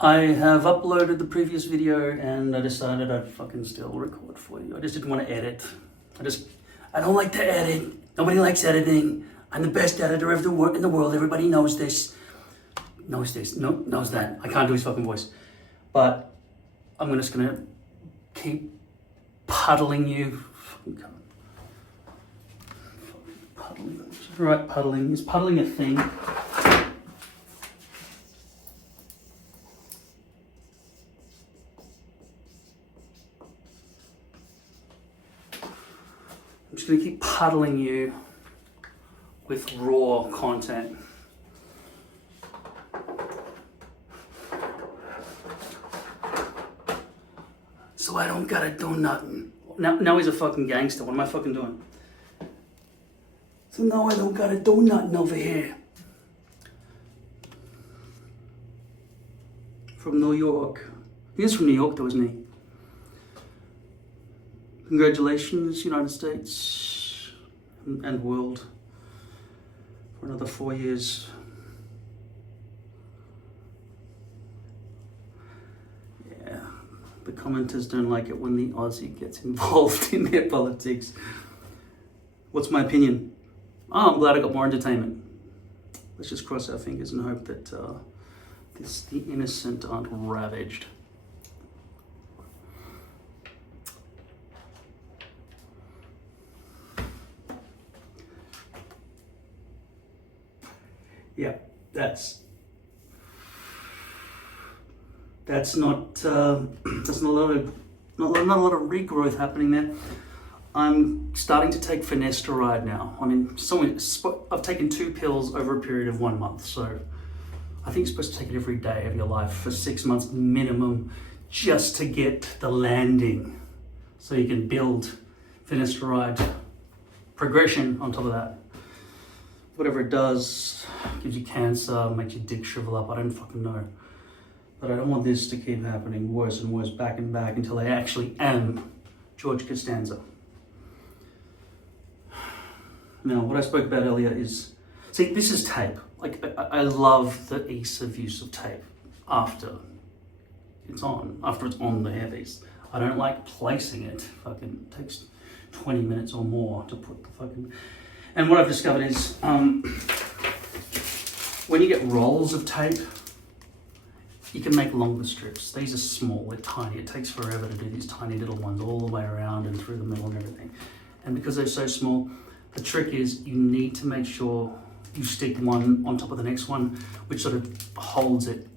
I have uploaded the previous video and I decided I'd fucking still record for you. I just didn't want to edit. I don't like to edit. Nobody likes editing. I'm the best editor in the world. Everybody knows this. Knows that. I can't do his fucking voice. But I'm just gonna keep puddling you. Puddling. Right, puddling. Is puddling a thing? I'm just going to keep puddling you with raw content. So I don't gotta do nothing. Now he's a fucking gangster. What am I fucking doing? So now I don't gotta do nothing over here. From New York. He is from New York though, isn't he? Congratulations, United States and world, for another 4 years. Yeah, the commenters don't like it when the Aussie gets involved in their politics. What's my opinion? Oh, I'm glad I got more entertainment. Let's just cross our fingers and hope that the innocent aren't ravaged. Yeah, that's not a lot of regrowth happening there. I'm starting to take finasteride now. I mean, I've taken 2 pills over a period of 1 month, so I think you're supposed to take it every day of your life for 6 months minimum, just to get the landing, so you can build finasteride progression on top of that. Whatever it does, gives you cancer, makes your dick shrivel up, I don't fucking know. But I don't want this to keep happening worse and worse, back and back, until I actually am George Costanza. Now, what I spoke about earlier is, see, this is tape. Like, I love the ease of use of tape after it's on the hairpiece. I don't like placing it. Fucking takes 20 minutes or more to put the fucking... And what I've discovered is, when you get rolls of tape, you can make longer strips. These are small, they're tiny. It takes forever to do these tiny little ones all the way around and through the middle and everything. And because they're so small, the trick is you need to make sure you stick one on top of the next one, which sort of holds it,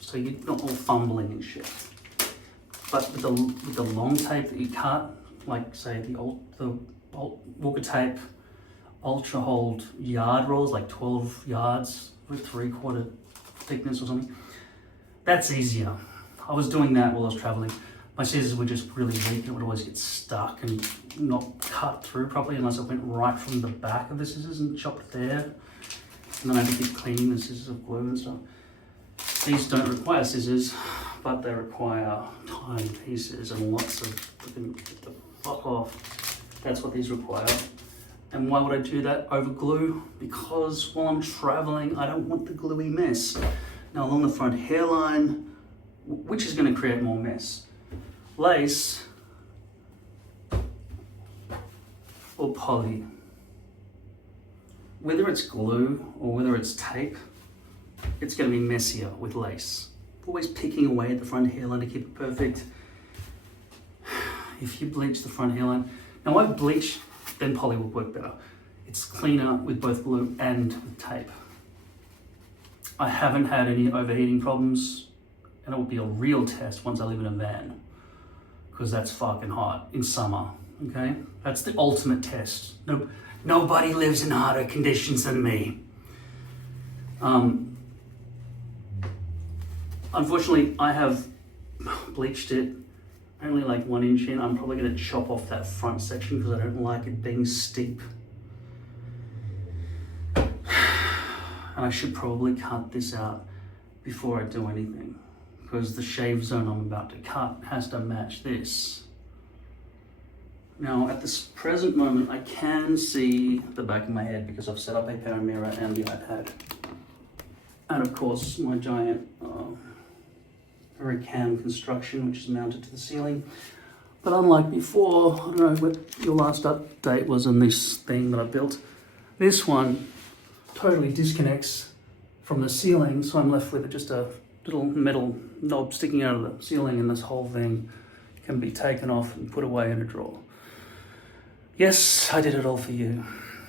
so you're not all fumbling and shit. But with the long tape that you cut, like say the Walker tape, ultra hold yard rolls, like 12 yards with 3/4 thickness or something, that's easier. I was doing that while I was traveling. My scissors were just really weak and it would always get stuck and not cut through properly unless I went right from the back of the scissors and chopped there. And then I had to keep cleaning the scissors of glue and stuff. These don't require scissors, but they require tiny pieces and lots of get the fuck off. That's what these require. And why would I do that over glue? Because while I'm traveling, I don't want the gluey mess. Now along the front hairline, which is going to create more mess, lace or poly, whether it's glue or whether it's tape, it's going to be messier with lace. Always picking away at the front hairline to keep it perfect. If you bleach the front hairline, now I've bleached, then poly will work better. It's cleaner with both glue and with tape. I haven't had any overheating problems, and it will be a real test once I live in a van, because that's fucking hot in summer, okay? That's the ultimate test. Nobody lives in hotter conditions than me. Unfortunately, I have bleached it only like 1 inch in. I'm probably going to chop off that front section because I don't like it being steep. And I should probably cut this out before I do anything, because the shave zone I'm about to cut has to match this. Now, at this present moment, I can see the back of my head because I've set up a power mirror and the iPad. And of course, my giant very cam construction, which is mounted to the ceiling. But unlike before, I don't know what your last update was on this thing that I built. This one totally disconnects from the ceiling, so I'm left with just a little metal knob sticking out of the ceiling, and this whole thing can be taken off and put away in a drawer. Yes, I did it all for you,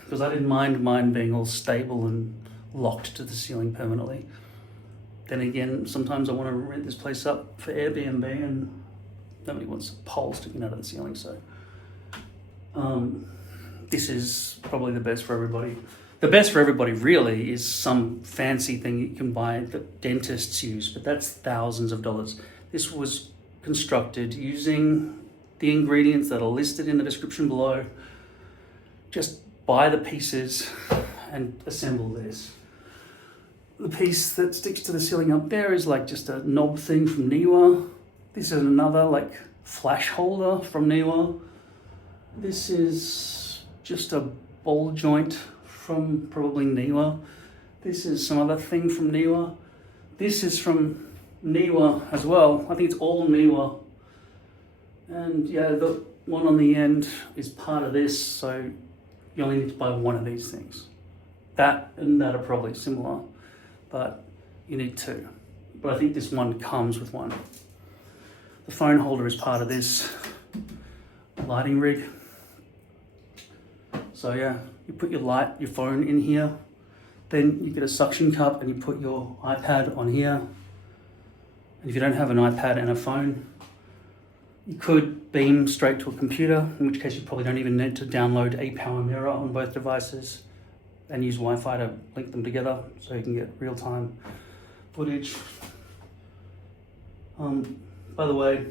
because I didn't mind mine being all stable and locked to the ceiling permanently. Then again, sometimes I want to rent this place up for Airbnb, and nobody wants a pole sticking out of the ceiling, so this is probably the best for everybody. The best for everybody really is some fancy thing you can buy that dentists use, but that's thousands of dollars. This was constructed using the ingredients that are listed in the description below. Just buy the pieces and assemble this. The piece that sticks to the ceiling up there is like just a knob thing from Niwa. This is another like flash holder from Niwa. This is just a ball joint from probably Niwa. This is some other thing from Niwa. This is from Niwa as well. I think it's all Niwa. And yeah, the one on the end is part of this, so you only need to buy one of these things. That and that are probably similar, but you need two. But I think this one comes with one. The phone holder is part of this lighting rig. So yeah, you put your phone in here, then you get a suction cup and you put your iPad on here. And if you don't have an iPad and a phone, you could beam straight to a computer, in which case you probably don't even need to download a power mirror on both devices and use Wi-Fi to link them together so you can get real-time footage. By the way,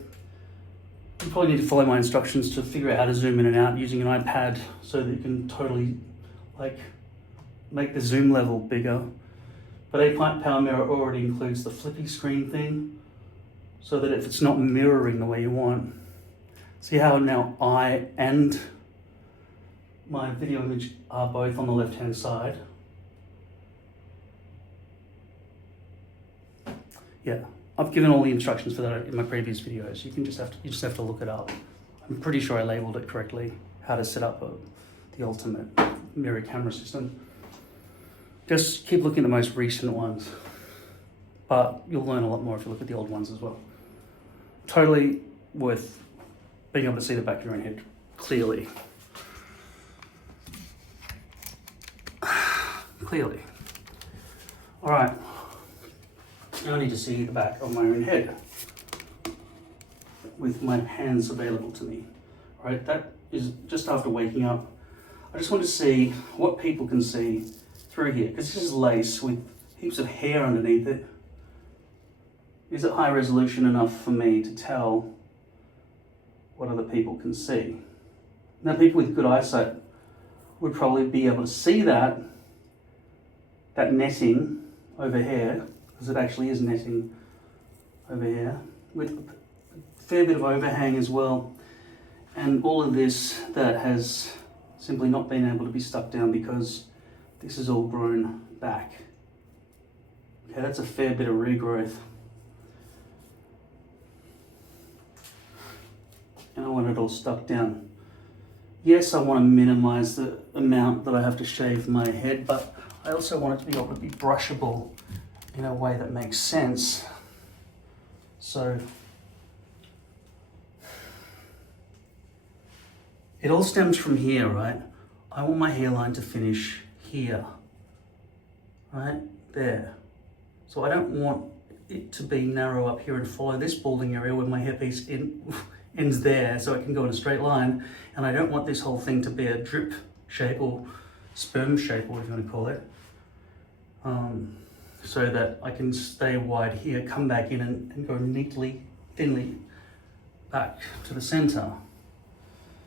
you probably need to follow my instructions to figure out how to zoom in and out using an iPad so that you can totally like make the zoom level bigger. But a power mirror already includes the flippy screen thing, so that if it's not mirroring the way you want, see how now I and my video image are both on the left-hand side. Yeah, I've given all the instructions for that in my previous videos. You just have to look it up. I'm pretty sure I labeled it correctly, how to set up the ultimate mirror camera system. Just keep looking at the most recent ones, but you'll learn a lot more if you look at the old ones as well. Totally worth being able to see the back of your own head clearly. Clearly. All right. Now I need to see the back of my own head with my hands available to me. All right, that is just after waking up. I just want to see what people can see through here, because this is lace with heaps of hair underneath it. Is it high resolution enough for me to tell what other people can see? Now, people with good eyesight would probably be able to see that netting over here, because it actually is netting over here, with a fair bit of overhang as well. And all of this that has simply not been able to be stuck down because this is all grown back. Okay, that's a fair bit of regrowth. And I want it all stuck down. Yes, I want to minimize the amount that I have to shave my head, but I also want it to be able to be brushable in a way that makes sense. So it all stems from here, right? I want my hairline to finish here, right there. So I don't want it to be narrow up here and follow this balding area where my hairpiece ends there, so it can go in a straight line. And I don't want this whole thing to be a drip shape or sperm shape, or whatever you want to call it. So that I can stay wide here, come back in and go neatly, thinly back to the center.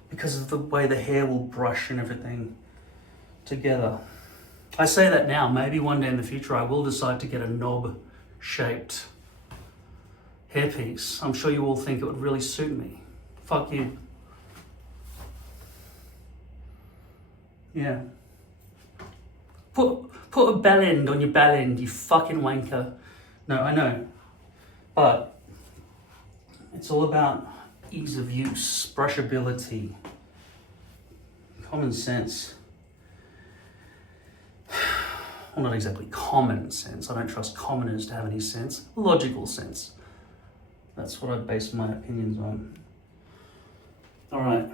Because of the way the hair will brush and everything together. I say that now, maybe one day in the future I will decide to get a knob-shaped hairpiece. I'm sure you all think it would really suit me. Fuck you. Yeah. Put a bell end on your bell end, you fucking wanker. No, I know. But It's all about ease of use, brushability, common sense. Well, not exactly common sense. I don't trust commoners to have any sense. Logical sense. That's what I base my opinions on. All right.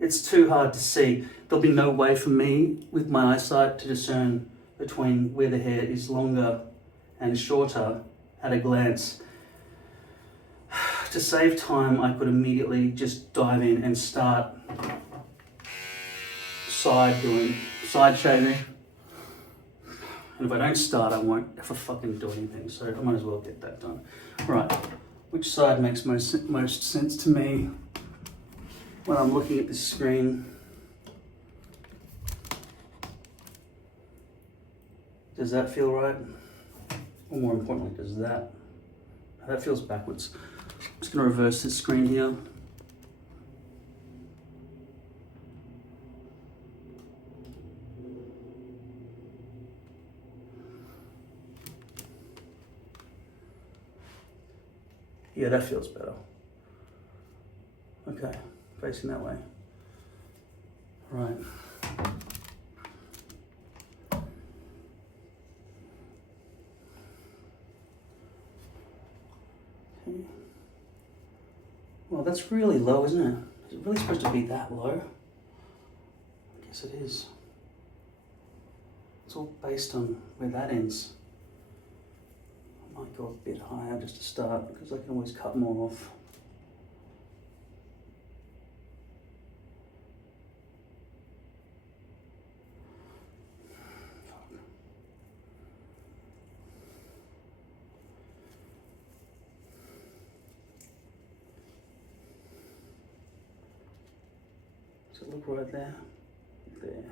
It's too hard to see. There'll be no way for me with my eyesight to discern between where the hair is longer and shorter at a glance. To save time, I could immediately just dive in and start side shaving. And if I don't start, I won't ever fucking do anything. So I might as well get that done. Right, which side makes most sense to me when I'm looking at this screen? Does that feel right? Or more importantly, does that? That feels backwards. I'm just going to reverse this screen here. Yeah, that feels better. Okay, facing that way. Right. Okay. Well, that's really low, isn't it? Is it really supposed to be that low? I guess it is. It's all based on where that ends. I might go a bit higher just to start because I can always cut more off. Does it look right there? There.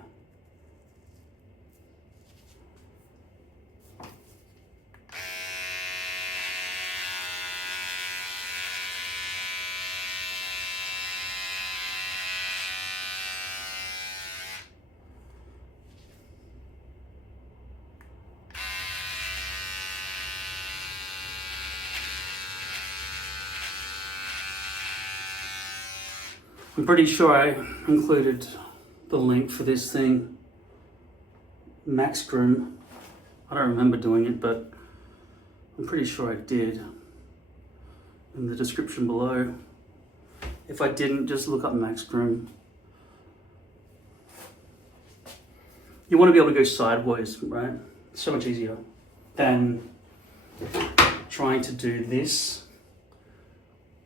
I'm pretty sure I included the link for this thing, Max Groom. I don't remember doing it, but I'm pretty sure I did in the description below. If I didn't, just look up Max Groom. You want to be able to go sideways, right? It's so much easier than trying to do this.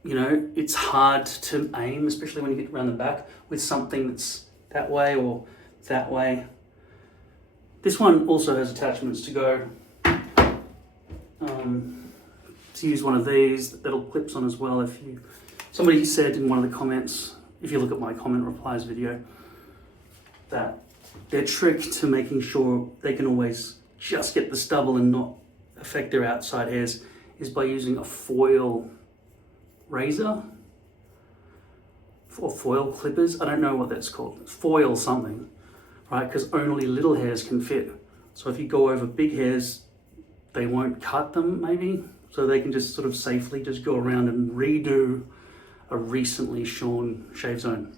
You know, it's hard to aim, especially when you get around the back with something that's that way or that way. This one also has attachments to go to use one of these that'll clips on as well. If you, somebody said in one of the comments, if you look at my comment replies video, that their trick to making sure they can always just get the stubble and not affect their outside hairs is by using a foil razor or foil clippers. I don't know what that's called. It's foil something, right? Because only little hairs can fit. So if you go over big hairs, they won't cut them maybe. So they can just sort of safely just go around and redo a recently shorn shave zone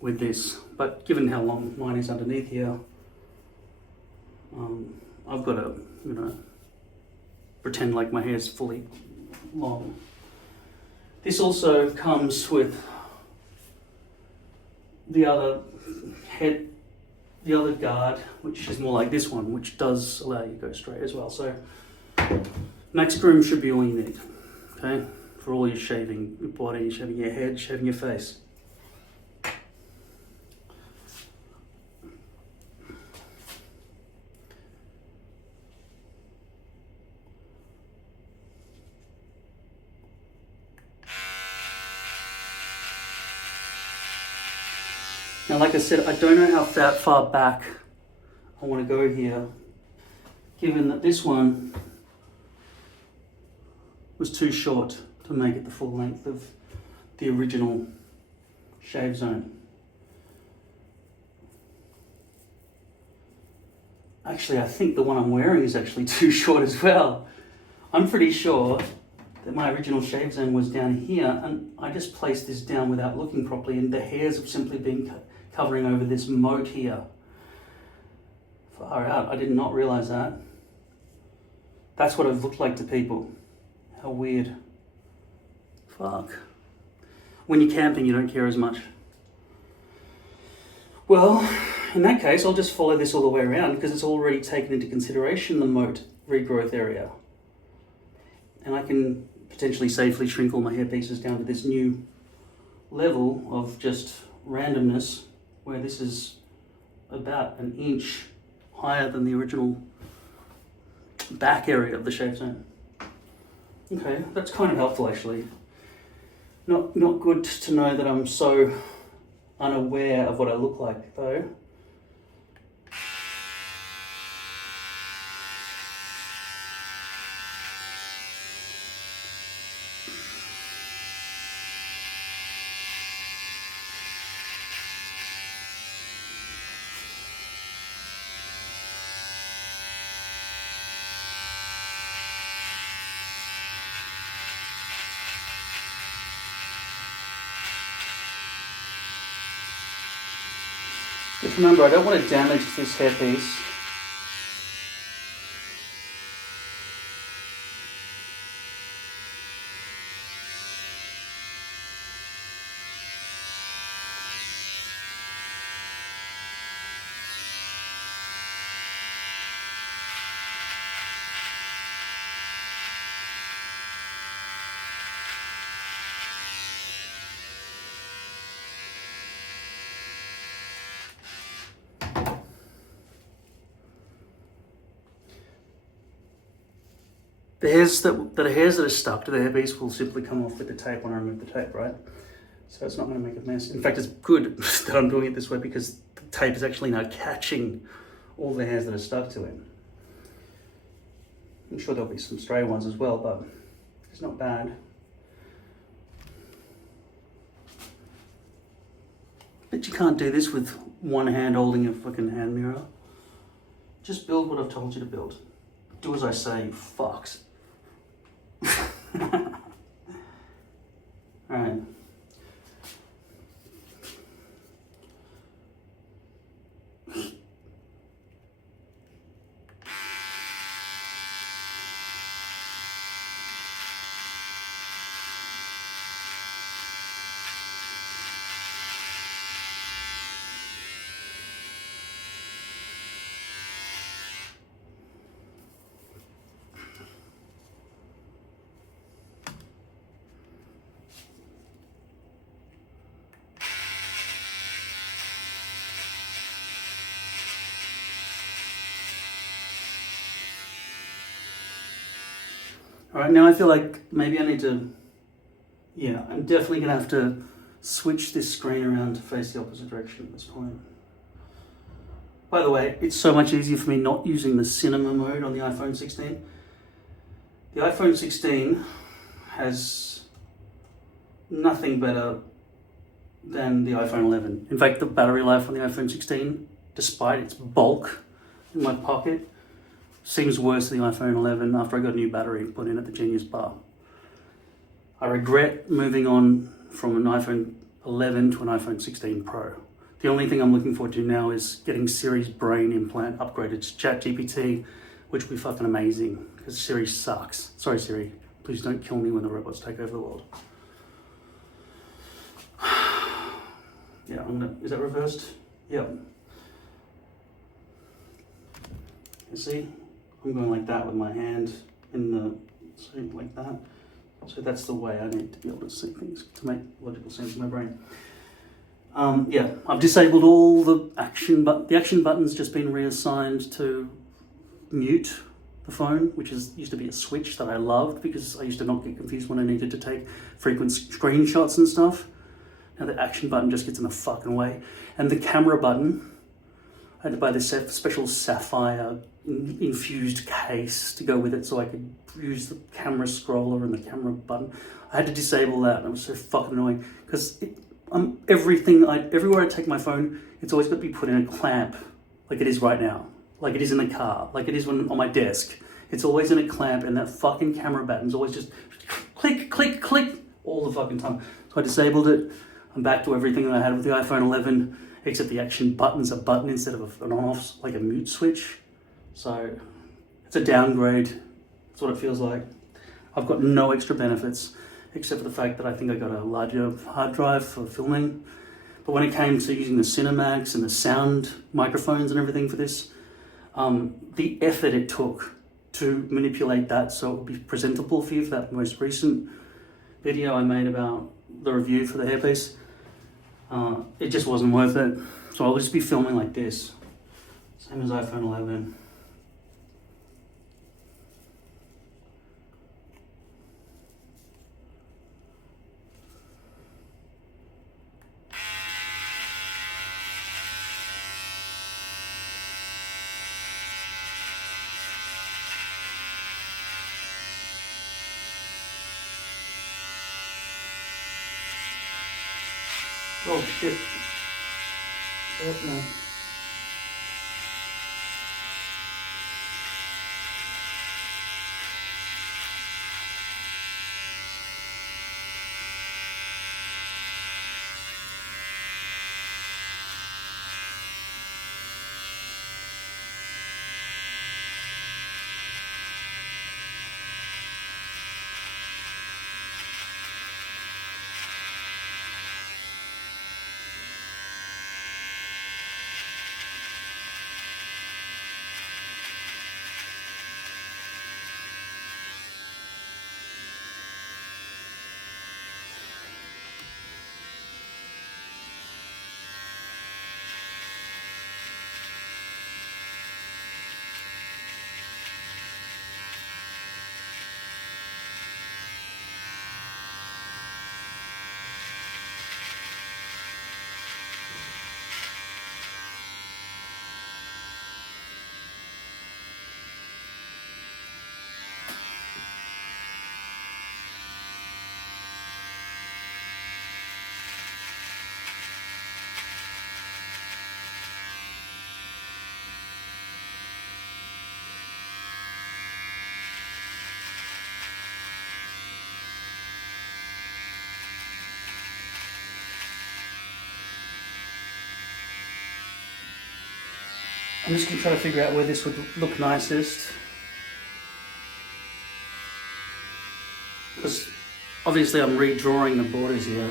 with this. But given how long mine is underneath here, I've got to, you know, pretend like my hair is fully long. This also comes with the other guard, which is more like this one, which does allow you to go straight as well. So Max Groom should be all you need, okay? For all your shaving your body, shaving your head, shaving your face. Now, like I said, I don't know how far back I want to go here, given that this one was too short to make it the full length of the original shave zone. Actually, I think the one I'm wearing is actually too short as well. I'm pretty sure that my original shave zone was down here, and I just placed this down without looking properly, and the hairs have simply been covering over this moat here. Far out, I did not realize that. That's what I've looked like to people. How weird. Fuck. When you're camping, you don't care as much. Well, in that case, I'll just follow this all the way around because it's already taken into consideration the moat regrowth area. And I can potentially safely shrink all my hair pieces down to this new level of just randomness, where this is about an inch higher than the original back area of the shave zone. Okay, that's kind of helpful actually. Not good to know that I'm so unaware of what I look like though. Just remember, I don't want to damage this hairpiece. The hairs that are stuck to the hairpiece will simply come off with the tape when I remove the tape, right? So it's not going to make a mess. In fact, it's good that I'm doing it this way because the tape is actually now catching all the hairs that are stuck to it. I'm sure there'll be some stray ones as well, but it's not bad. But you can't do this with one hand holding a fucking hand mirror. Just build what I've told you to build. Do as I say, you fucks. Alright. All right, now I feel like maybe I need to, I'm definitely gonna have to switch this screen around to face the opposite direction at this point. By the way, it's so much easier for me not using the cinema mode on the iPhone 16. The iPhone 16 has nothing better than the iPhone 11. In fact, the battery life on the iPhone 16, despite its bulk in my pocket, seems worse than the iPhone 11 after I got a new battery put in at the Genius Bar. I regret moving on from an iPhone 11 to an iPhone 16 Pro. The only thing I'm looking forward to now is getting Siri's brain implant upgraded to ChatGPT, which will be fucking amazing, because Siri sucks. Sorry Siri, please don't kill me when the robots take over the world. Is that reversed? Yep. You see? I'm going like that with my hand in the, like that. So that's the way I need to be able to see things to make logical sense in my brain. I've disabled all the action, but the action button's just been reassigned to mute the phone, which used to be a switch that I loved because I used to not get confused when I needed to take frequent screenshots and stuff. Now the action button just gets in the fucking way. And the camera button, I had to buy this special sapphire infused case to go with it so I could use the camera scroller and the camera button. I had to disable that and it was so fucking annoying because everywhere I take my phone, it's always got to be put in a clamp like it is right now. like it is in the car, like it is when on my desk. It's always in a clamp, and that fucking camera button's always just click, click, click all the fucking time. So I disabled it. I'm back to everything that I had with the iPhone 11, except the action button's a button instead of an on-off, like a mute switch. So it's a downgrade. That's what it feels like. I've got no extra benefits, except for the fact that I think I got a larger hard drive for filming. But when it came to using the Cinemax and the sound microphones and everything for this, the effort it took to manipulate that so it would be presentable for you for that most recent video I made about the review for the hairpiece, it just wasn't worth it. So I'll just be filming like this, same as iPhone 11. Oh shit. Oh no. I'm just going to try to figure out where this would look nicest. Because obviously I'm redrawing the borders here.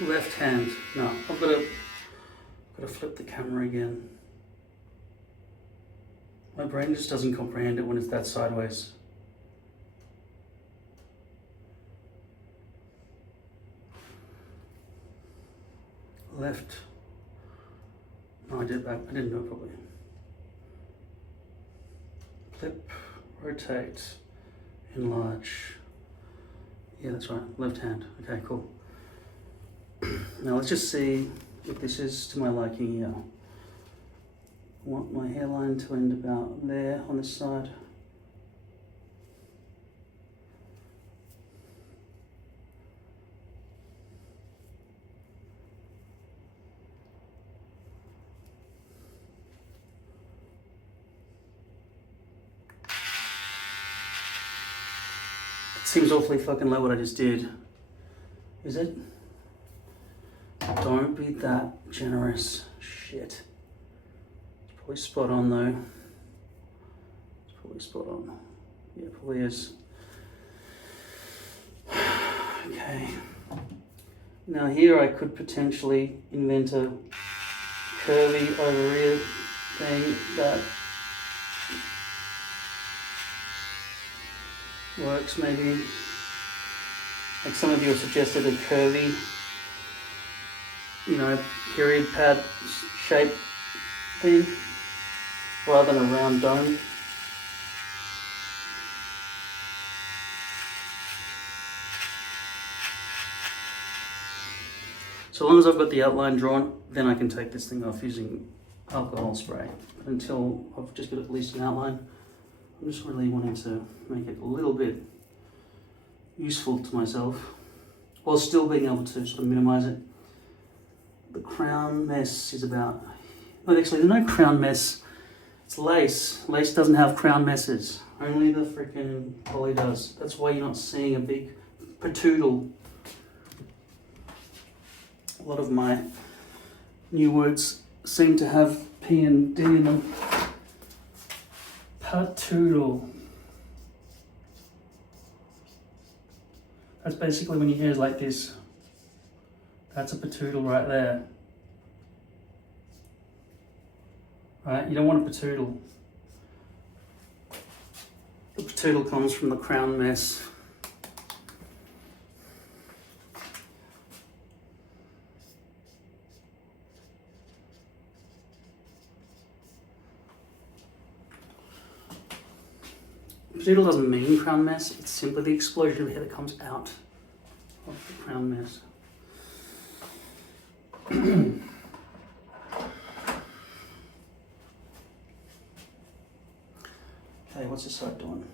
Left hand. No, I've got to flip the camera again. My brain just doesn't comprehend it when it's that sideways. Left. No, I did back. I didn't do it properly. Flip, rotate, enlarge. Yeah, that's right. Left hand. Okay, cool. Now let's just see if this is to my liking here. I want my hairline to end about there on this side. It seems awfully fucking low what I just did. Is it? Don't be that generous. Shit. It's probably spot on though. It's probably spot on. Yeah, it probably is. Okay. Now here I could potentially invent a curvy over ear thing that works maybe. Like some of you have suggested a curvy, period pad shape thing rather than a round dome. So long as I've got the outline drawn, then I can take this thing off using alcohol spray. Until I've just got at least an outline, I'm just really wanting to make it a little bit useful to myself while still being able to sort of minimize it. The crown mess is about, no, actually there's no crown mess, it's lace. Lace doesn't have crown messes, only the freaking poly does. That's why you're not seeing a big patoodle. A lot of my new words seem to have P and D in them. Patoodle. That's basically when your hair is like this. That's a patoodle right there. Right? You don't want a patoodle. The patoodle comes from the crown mess. Patoodle doesn't mean crown mess, it's simply the explosion of hair that comes out of the crown mess. Okay, what's this side doing?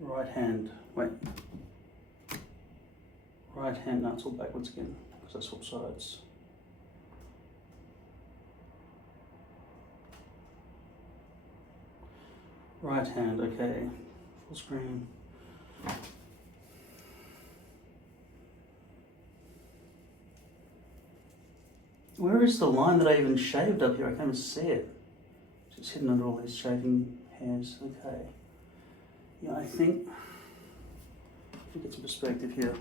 Right hand, wait. Right hand, no, it's all backwards again, because I swap sides. Right hand, okay, full screen. Where is the line that I even shaved up here? I can't even see it. It's hidden under all these shaving hairs, okay. Yeah, I think get some perspective here.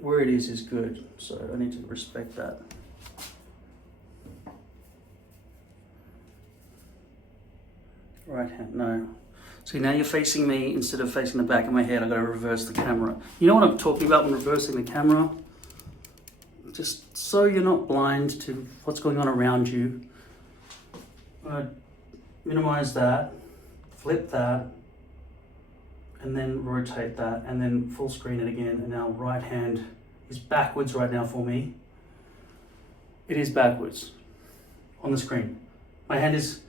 Where it is good, so I need to respect that. Right hand, no. See, now you're facing me instead of facing the back of my head. I've got to reverse the camera. You know what I'm talking about when reversing the camera? Just so you're not blind to what's going on around you. Minimize that, flip that, and then rotate that, and then full screen it again. And now right hand is backwards right now for me. It is backwards on the screen. My hand is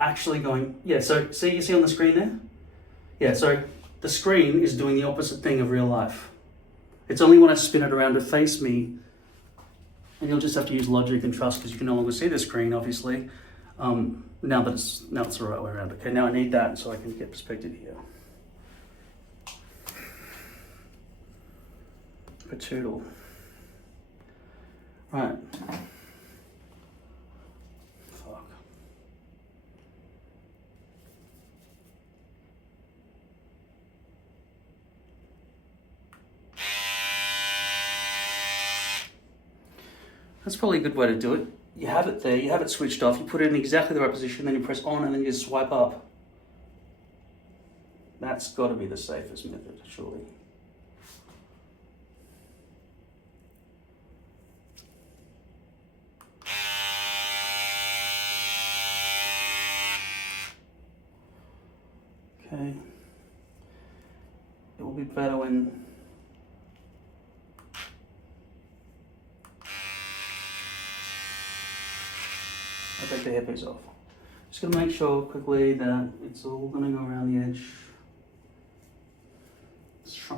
actually going, yeah, so see, you see on the screen there? Yeah, so the screen is doing the opposite thing of real life. It's only when I spin it around to face me, and you'll just have to use logic and trust because you can no longer see the screen, obviously. Now it's the right way around. Okay, now I need that so I can get perspective here. Patoodle. Right. Fuck. That's probably a good way to do it. You have it there, you have it switched off, you put it in exactly the right position, then you press on and then you just swipe up. That's got to be the safest method, surely. Okay. It will be better when I take the hairpiece off. Just going to make sure quickly that it's all going to go around the edge.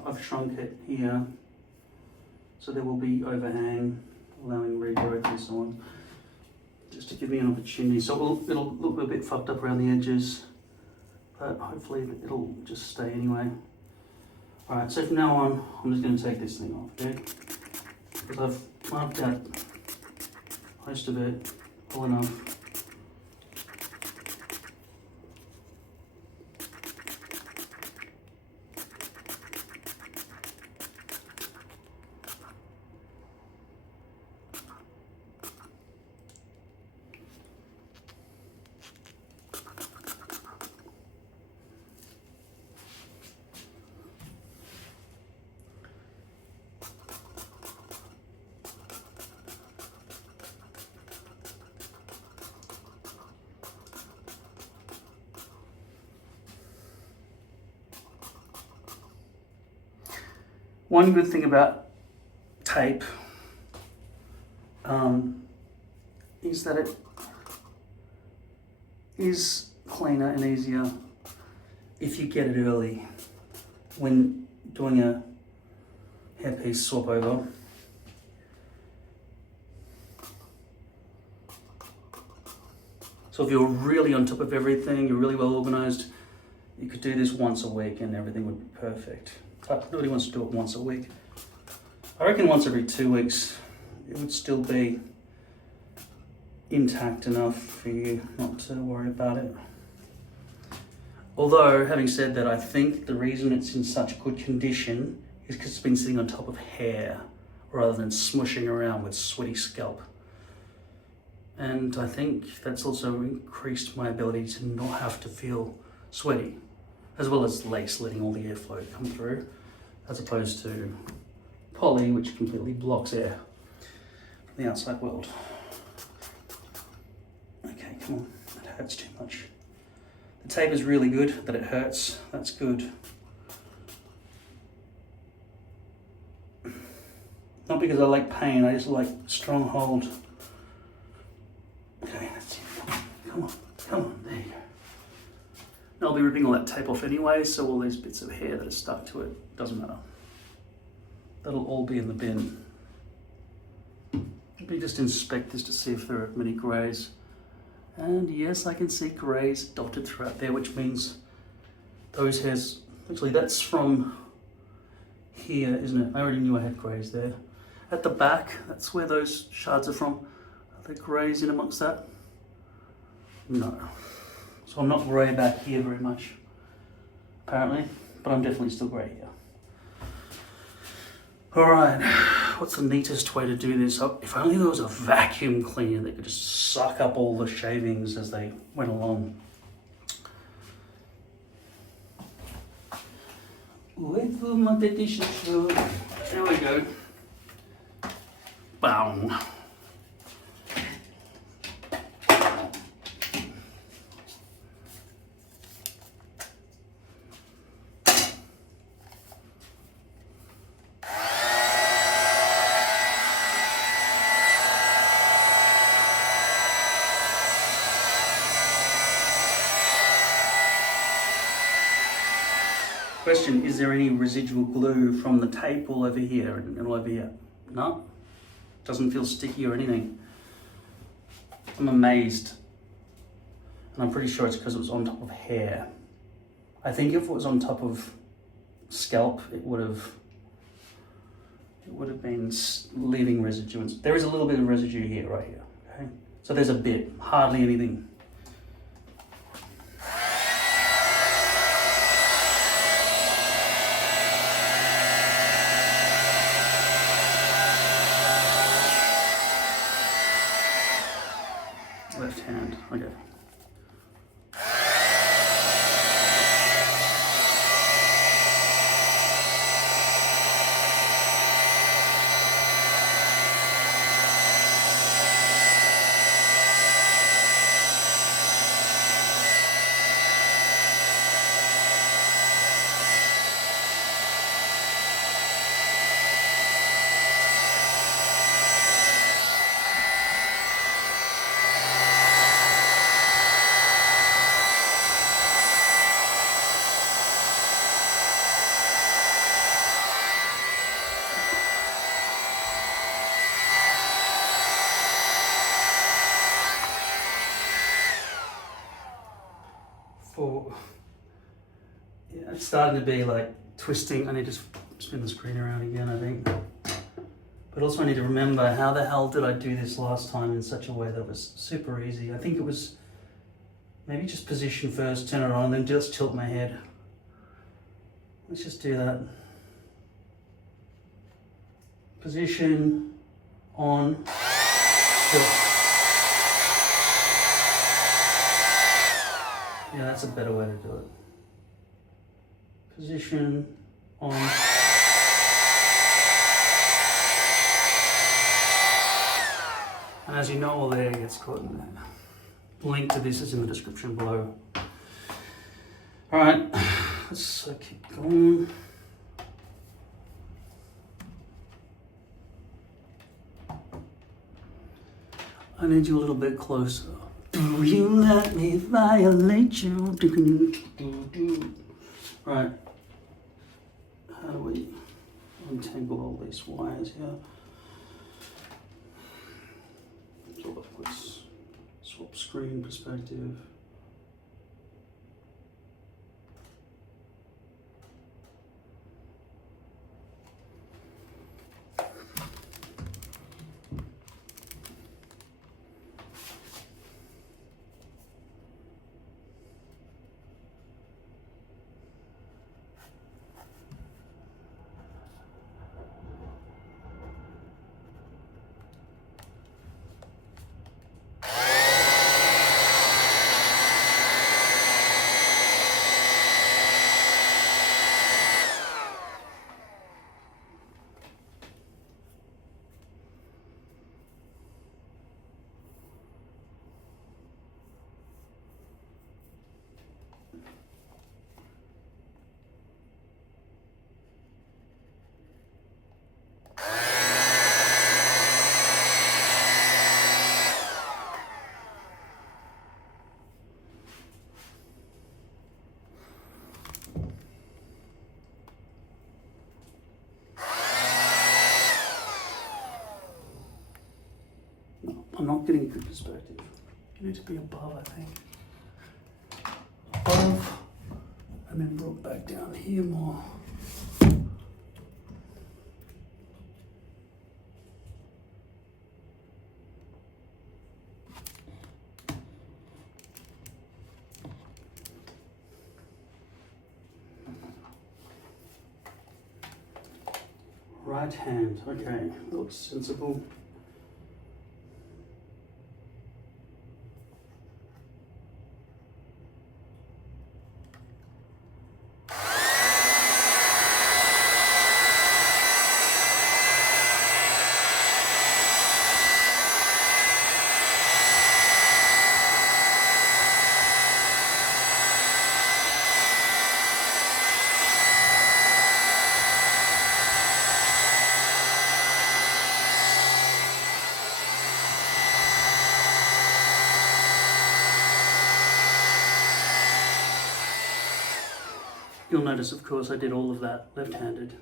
I've shrunk it here, so there will be overhang, allowing regrowth and so on, just to give me an opportunity. So it'll look a bit fucked up around the edges, but hopefully it'll just stay anyway. Alright, so from now on, I'm just going to take this thing off, okay? Because I've marked out most of it, all enough. One good thing about tape is that it is cleaner and easier if you get it early when doing a hairpiece swap over. So if you're really on top of everything, you're really well organized, you could do this once a week and everything would be perfect. But nobody wants to do it once a week. I reckon once every 2 weeks, it would still be intact enough for you not to worry about it. Although, having said that, I think the reason it's in such good condition is because it's been sitting on top of hair rather than smushing around with sweaty scalp. And I think that's also increased my ability to not have to feel sweaty, as well as lace letting all the airflow come through, as opposed to poly, which completely blocks air from the outside world. Okay, come on, that hurts too much. The tape is really good, that it hurts, that's good. Not because I like pain, I just like strong hold. Okay, that's it. Come on, there you go. Now I'll be ripping all that tape off anyway, so all these bits of hair that are stuck to it, doesn't matter. That'll all be in the bin. Let me just inspect this to see if there are many greys. And yes, I can see greys dotted throughout there, which means those hairs, actually that's from here, isn't it? I already knew I had greys there. At the back, that's where those shards are from. Are there greys in amongst that? No. So I'm not grey back here very much, apparently, but I'm definitely still grey here. All right, what's the neatest way to do this? Oh, if only there was a vacuum cleaner that could just suck up all the shavings as they went along. Wait for my petition show. There we go. Boom. Question, is there any residual glue from the tape all over here and all over here? No, doesn't feel sticky or anything. I'm amazed. And I'm pretty sure it's because it was on top of hair. I think if it was on top of scalp, it would have been leaving residue. There is a little bit of residue here, right here, okay? So there's a bit, hardly anything. Left hand, okay. Yeah, it's starting to be like twisting. I need to spin the screen around again, I think. But also I need to remember, how the hell did I do this last time in such a way that was super easy? I think it was maybe just position first, turn it on, then just tilt my head. Let's just do that. Position, on, tilt. Yeah, that's a better way to do it. Position, on. And as you know, all the hair gets caught in there. Link to this is in the description below. All right, let's keep going. I need you a little bit closer. Do you let me violate you? Right. How do we untangle all these wires here? So let's swap screen perspective. I'm not getting a good perspective. You need to be above, I think. Above, and then brought back down here more. Right hand, okay, looks sensible. You'll notice, of course, I did all of that left-handed.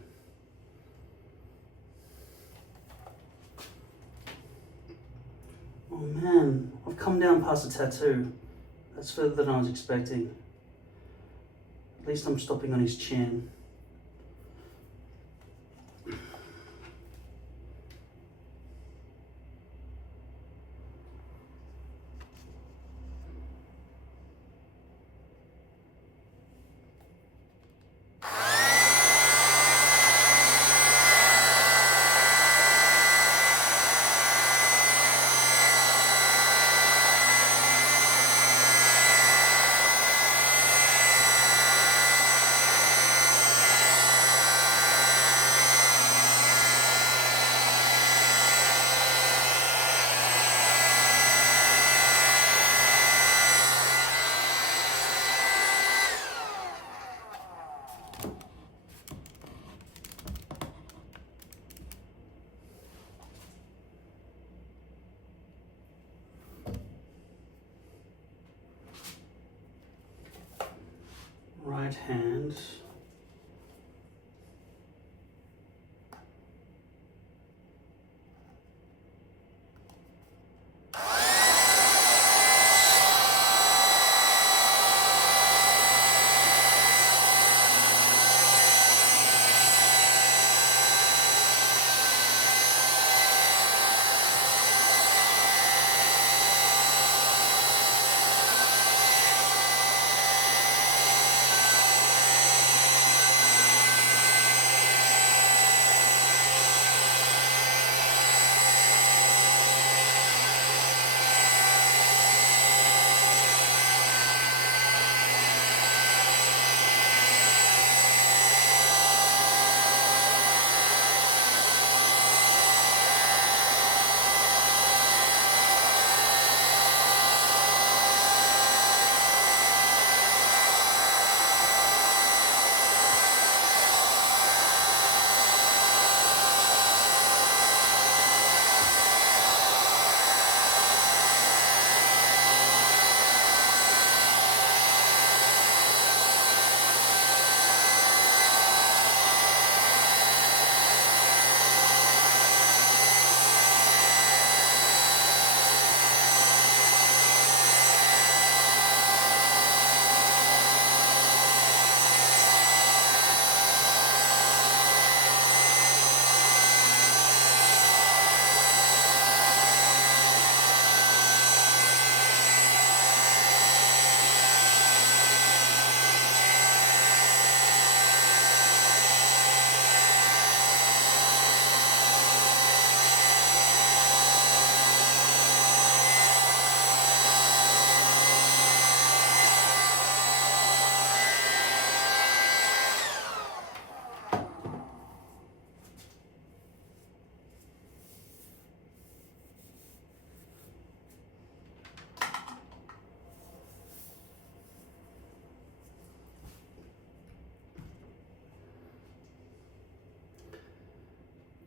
Oh man, I've come down past the tattoo. That's further than I was expecting. At least I'm stopping on his chin. Right hand.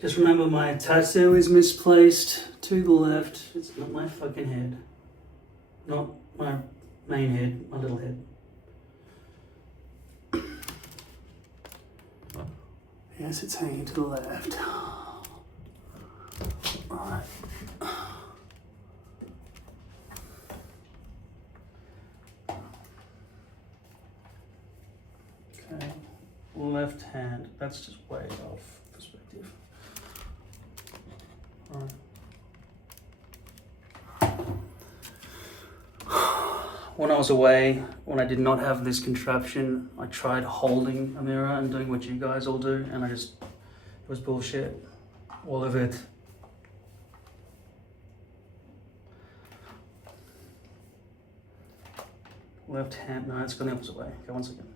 Just remember my tattoo is misplaced to the left. It's not my fucking head. Not my main head, my little head. Yes, it's hanging to the left. Right. Okay, left hand, that's just way off perspective. All right. When I was away, when I did not have this contraption, I tried holding a mirror and doing what you guys all do, and it was bullshit. All of it. Left hand, no, it's gone the opposite way. Okay, one second.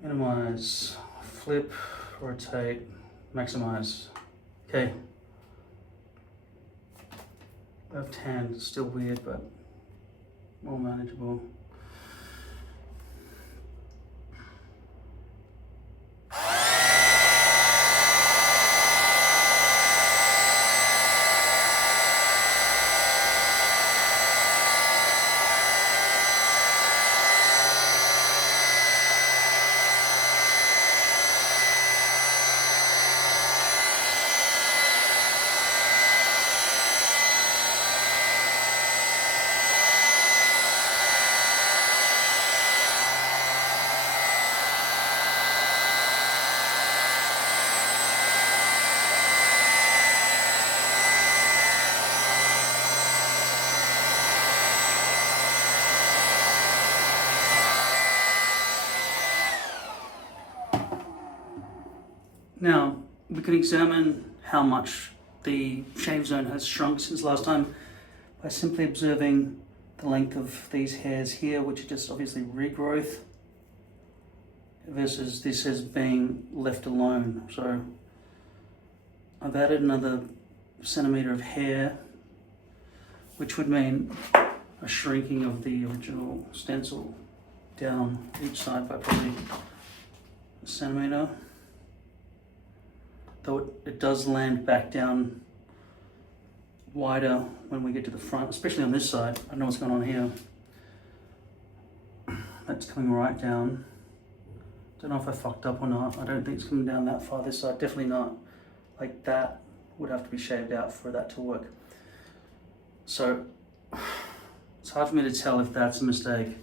Minimize, flip, rotate, maximize. Okay. Left hand, still weird, but more manageable. Now, we can examine how much the shave zone has shrunk since last time by simply observing the length of these hairs here, which are just obviously regrowth, versus this as being left alone. So I've added another centimetre of hair, which would mean a shrinking of the original stencil down each side by probably a centimetre. Though it does land back down wider when we get to the front, especially on this side. I don't know what's going on here. That's coming right down. Don't know if I fucked up or not. I don't think it's coming down that far this side. Definitely not. Like that would have to be shaved out for that to work. So it's hard for me to tell if that's a mistake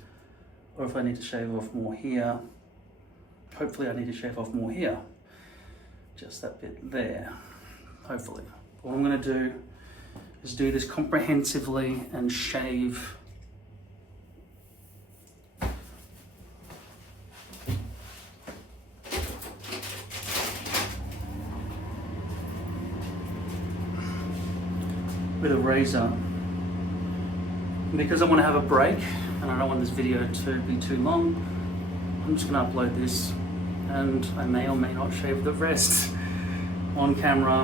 or if I need to shave off more here. Hopefully I need to shave off more here. Just that bit there, hopefully. What I'm going to do is do this comprehensively and shave with a razor. Because I want to have a break and I don't want this video to be too long, I'm just going to upload this, and I may or may not shave the rest on camera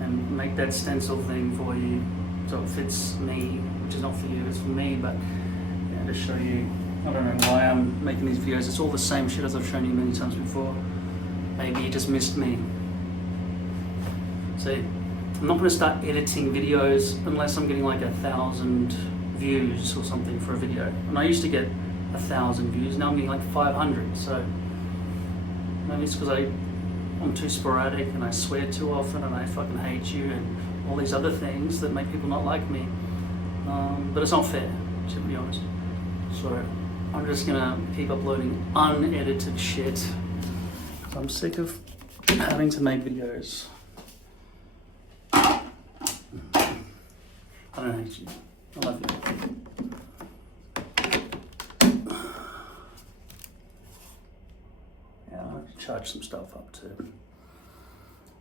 and make that stencil thing for you so it fits me, which is not for you, it's for me, but yeah, to show you. I don't know why I'm making these videos. It's all the same shit as I've shown you many times before. Maybe you just missed me. See, I'm not going to start editing videos unless I'm getting like 1,000 views or something for a video. And I used to get 1,000 views, now I'm getting like 500, so maybe it's because I'm too sporadic and I swear too often and I fucking hate you and all these other things that make people not like me. But it's not fair, to be honest. So I'm just gonna keep uploading unedited shit. I'm sick of having to make videos. I don't hate you. I love you. Charge some stuff up too.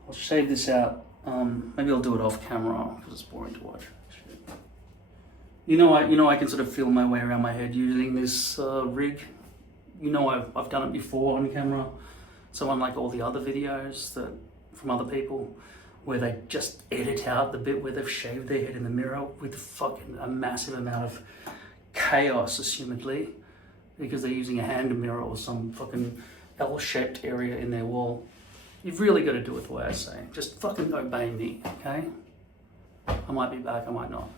I'll shave this out. Maybe I'll do it off camera because it's boring to watch. You know, I can sort of feel my way around my head using this rig. You know, I've done it before on camera. So unlike all the other videos that from other people, where they just edit out the bit where they've shaved their head in the mirror with fucking a massive amount of chaos, assumedly, because they're using a hand mirror or some fucking L-shaped area in their wall. You've really got to do it the way I say. Just fucking obey me, okay? I might be back, I might not.